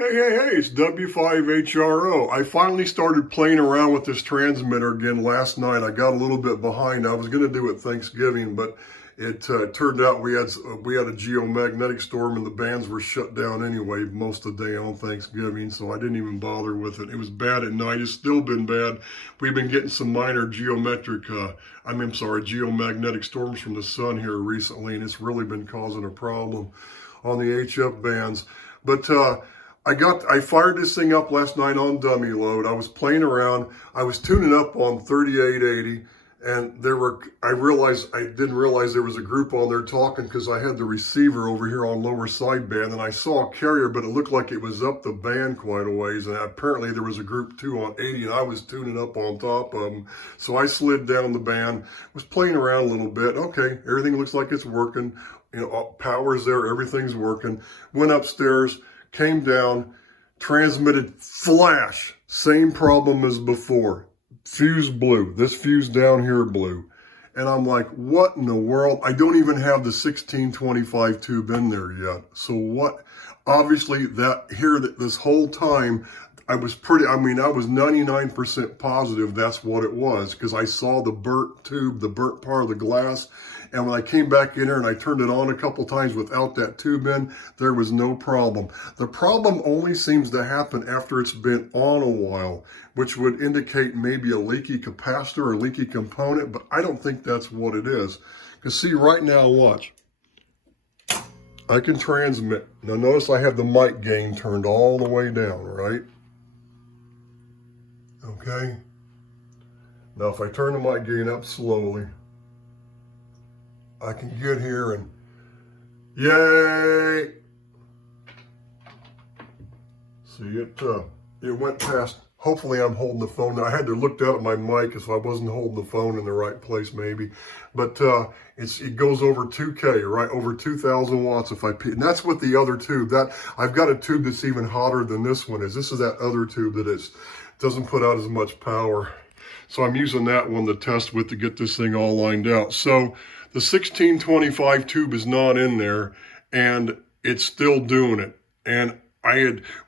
Hey, it's W5HRO. I finally started playing around with this transmitter again last night. I got a little bit behind. I was going to do it Thanksgiving, but it turned out we had a geomagnetic storm and the bands were shut down anyway most of the day on Thanksgiving, so I didn't even bother with it. It was bad at night. It's still been bad. We've been getting some minor geomagnetic storms from the sun here recently, and it's really been causing a problem on the HF bands. But I fired this thing up last night on dummy load. I was playing around. I was tuning up on 3880, and I didn't realize there was a group on there talking because I had the receiver over here on lower sideband, and I saw a carrier, but it looked like it was up the band quite a ways, and apparently there was a group too on 80, and I was tuning up on top of them. So I slid down the band, was playing around a little bit. Okay, everything looks like it's working. Power's there, everything's working. Went upstairs, came down, transmitted flash, same problem as before. Fuse blew. This fuse down here blew. And I'm like, what in the world? I don't even have the 1625 tube in there yet. So what? Obviously this whole time, I was 99% positive that's what it was, because I saw the burnt tube, the burnt part of the glass. And when I came back in there and I turned it on a couple times without that tube in, there was no problem. The problem only seems to happen after it's been on a while, which would indicate maybe a leaky capacitor or leaky component, but I don't think that's what it is. Because see, right now, watch. I can transmit. Now notice I have the mic gain turned all the way down, right? Okay. Now if I turn the mic gain up slowly, I can get here and yay! See, it went past. Hopefully I'm holding the phone. I had to look down at my mic if I wasn't holding the phone in the right place maybe. But it goes over 2K, right? Over 2,000 watts if and that's with the other tube. I've got a tube that's even hotter than this one is. This is that other tube that doesn't put out as much power. So I'm using that one to test with to get this thing all lined out. So the 1625 tube is not in there, and it's still doing it. And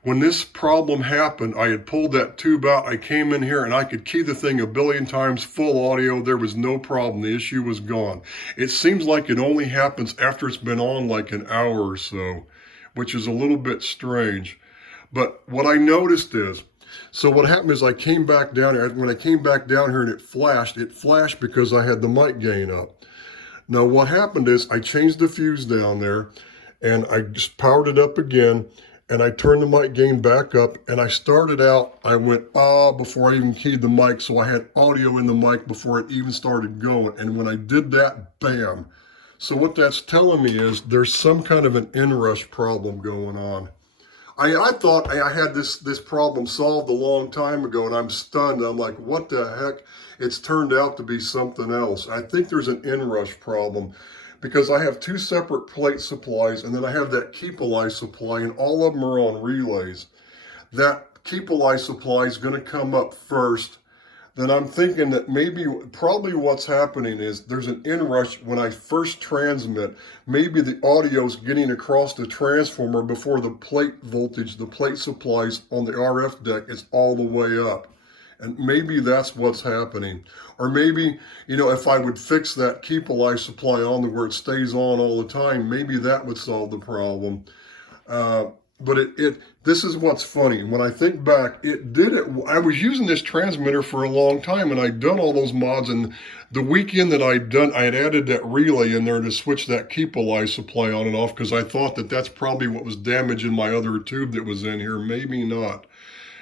when this problem happened, I had pulled that tube out. I came in here and I could key the thing a billion times, full audio. There was no problem. The issue was gone. It seems like it only happens after it's been on like an hour or so, which is a little bit strange. But what I noticed is, so what happened is I came back down here. When I came back down here and it flashed because I had the mic gain up. Now what happened is I changed the fuse down there and I just powered it up again and I turned the mic gain back up and I started out, I went before I even keyed the mic, so I had audio in the mic before it even started going. And when I did that, bam. So what that's telling me is there's some kind of an inrush problem going on. I thought I had this problem solved a long time ago, and I'm stunned. I'm like, what the heck? It's turned out to be something else. I think there's an inrush problem because I have two separate plate supplies, and then I have that keep-alive supply, and all of them are on relays. That keep-alive supply is going to come up first. Then I'm thinking that probably what's happening is there's an inrush when I first transmit. Maybe the audio's getting across the transformer before the plate voltage, the plate supplies on the RF deck is all the way up. And maybe that's what's happening. Or maybe, if I would fix that keep-alive supply on to where it stays on all the time, maybe that would solve the problem. But this is what's funny. When I think back, I was using this transmitter for a long time, and I'd done all those mods, and the weekend that I had added that relay in there to switch that keep-alive supply on and off, because I thought that's probably what was damaging my other tube that was in here. Maybe not.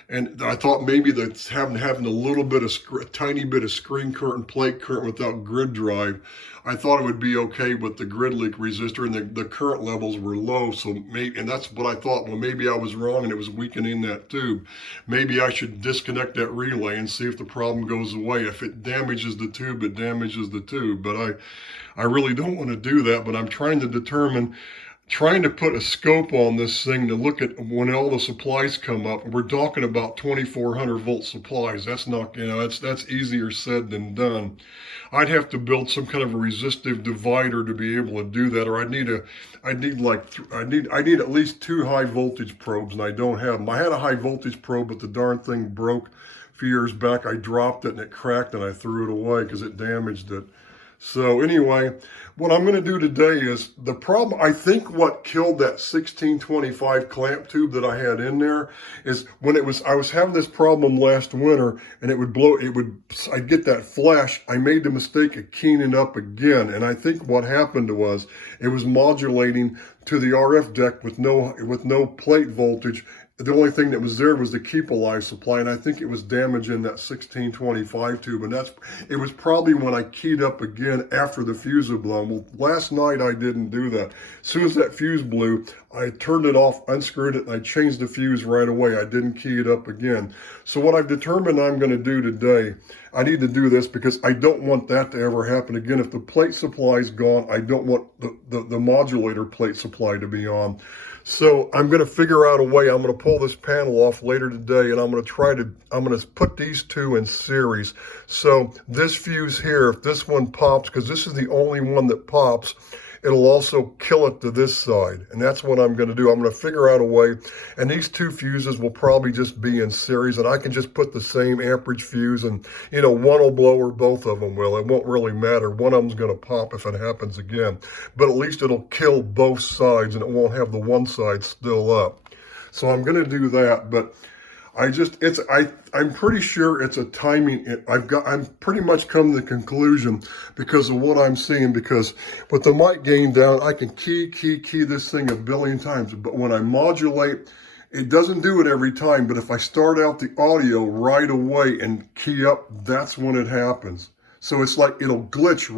And I thought maybe that's having a little bit of a tiny bit of screen current and plate current without grid drive. I thought it would be okay with the grid leak resistor, and the current levels were low. So and that's what I thought. Well, maybe I was wrong and it was weakening that tube. Maybe I should disconnect that relay and see if the problem goes away. If it damages the tube, it damages the tube. But I really don't want to do that. But I'm trying to determine trying to put a scope on this thing to look at when all the supplies come up. We're talking about 2400 volt supplies. That's not, that's easier said than done. I'd have to build some kind of a resistive divider to be able to do that, or I need at least 2 high voltage probes, and I don't have them. I had a high voltage probe, but the darn thing broke a few years back. I dropped it and it cracked, and I threw it away because it damaged it. So anyway, what I'm going to do today is the problem. I think what killed that 1625 clamp tube that I had in there is when I was having this problem last winter, and I'd get that flash. I made the mistake of keying it up again, and I think what happened was it was modulating to the RF deck with no plate voltage. The only thing that was there was the keep alive supply, and I think it was damaging that 1625 tube, and it was probably when I keyed up again after the fuse had blown. Well, last night I didn't do that. As soon as that fuse blew, I turned it off, unscrewed it, and I changed the fuse right away. I didn't key it up again. So what I've determined I'm going to do today, I need to do this because I don't want that to ever happen again. If the plate supply is gone, I don't want the modulator plate supply to be on. So I'm going to figure out a way. I'm going to pull this panel off later today, and I'm going to put these two in series. So this fuse here, if this one pops, because this is the only one that pops, it'll also kill it to this side. And that's what I'm going to do. I'm going to figure out a way. And these two fuses will probably just be in series, and I can just put the same amperage fuse, and one will blow or both of them will. It won't really matter. One of them's going to pop if it happens again. But at least it'll kill both sides, and it won't have the one side still up. So I'm going to do that, but I'm pretty sure it's a timing. I'm pretty much come to the conclusion because of what I'm seeing, because with the mic gain down, I can key this thing a billion times. But when I modulate, it doesn't do it every time. But if I start out the audio right away and key up, that's when it happens. So it's like it'll glitch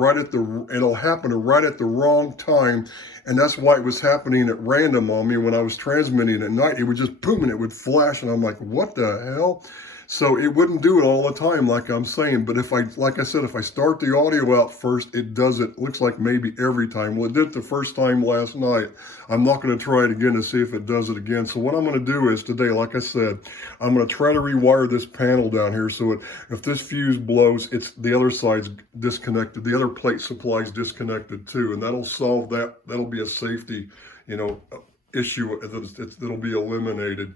it'll happen right at the wrong time. And that's why it was happening at random on me when I was transmitting at night. It would just boom and it would flash, and I'm like, what the hell? So it wouldn't do it all the time, like I'm saying. But like I said, if I start the audio out first, it does it. Looks like maybe every time. Well, it did it the first time last night. I'm not going to try it again to see if it does it again. So what I'm going to do is today, like I said, I'm going to try to rewire this panel down here so if this fuse blows, the other side's disconnected. The other plate supply is disconnected too, and that'll solve that. That'll be a safety, issue that'll be eliminated.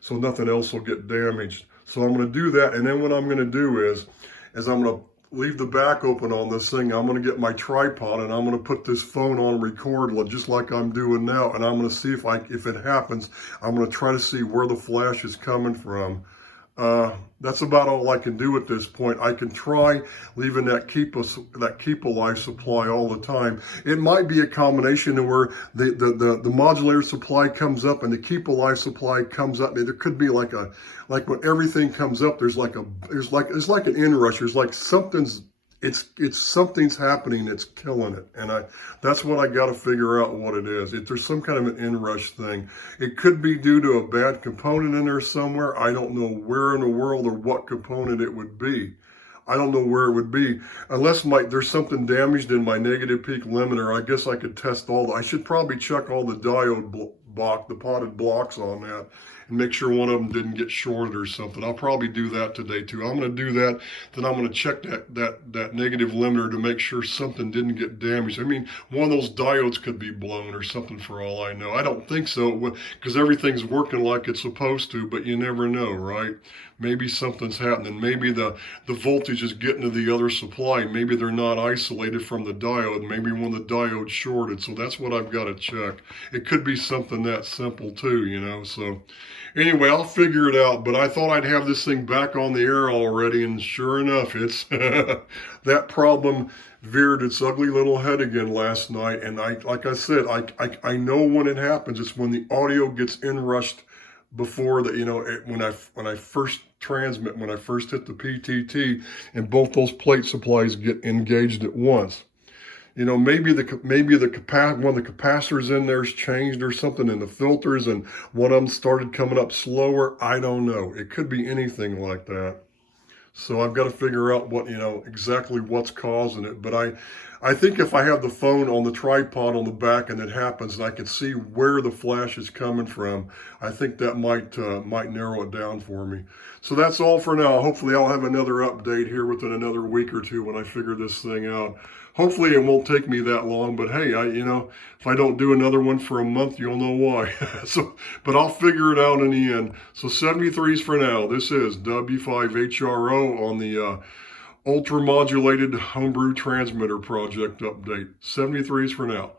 So nothing else will get damaged. So I'm going to do that, and then what I'm going to do is I'm going to leave the back open on this thing. I'm going to get my tripod, and I'm going to put this phone on record just like I'm doing now, and I'm going to see if it happens. I'm going to try to see where the flash is coming from. That's about all I can do at this point. I can try leaving that keep alive supply all the time. It might be a combination of where the modulator supply comes up and the keep alive supply comes up. There could be like when everything comes up, there's like an inrush. There's like something's happening that's killing it, and that's what I got to figure out what it is. If there's some kind of an inrush thing, it could be due to a bad component in there somewhere. I don't know where in the world or what component it would be. I don't know where it would be, unless there's something damaged in my negative peak limiter. I guess I could test I should probably check all the diode the potted blocks on that, and make sure one of them didn't get shorted or something. I'll probably do that today too. I'm going to do that. Then I'm going to check that negative limiter to make sure something didn't get damaged. I mean, one of those diodes could be blown or something for all I know. I don't think so, because everything's working like it's supposed to, but you never know, right? Maybe something's happening. Maybe the voltage is getting to the other supply. Maybe they're not isolated from the diode. Maybe one of the diodes shorted. So that's what I've got to check. It could be something that simple too, So anyway, I'll figure it out. But I thought I'd have this thing back on the air already, and sure enough, it's that problem veered its ugly little head again last night. And like I said, I know when it happens. It's when the audio gets inrushed before when I first transmit, when I first hit the PTT, and both those plate supplies get engaged at once. Maybe one of the capacitors in there's changed or something in the filters, and one of them started coming up slower. I don't know. It could be anything like that. So I've got to figure out what, exactly what's causing it. But I think if I have the phone on the tripod on the back and it happens and I can see where the flash is coming from, I think that might narrow it down for me. So that's all for now. Hopefully I'll have another update here within another week or two when I figure this thing out. Hopefully it won't take me that long, but hey, if I don't do another one for a month, you'll know why. But I'll figure it out in the end. So 73s for now. This is W5HRO on the ultra modulated homebrew transmitter project update. 73s for now.